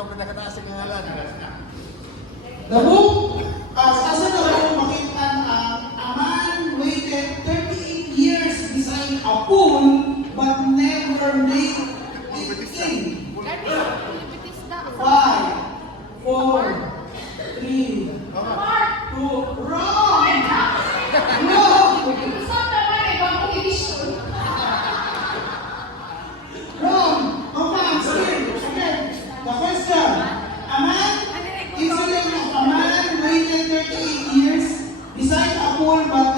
itong pinakataas ng ngalan. The book, sa book, makita a man waited 38 years beside a pool but never made it in. 5, 4, 3, 2, wrong! Wrong! Wrong! Okay, still. Okay. The question. A man, incident of a man waited 38 years beside a pool but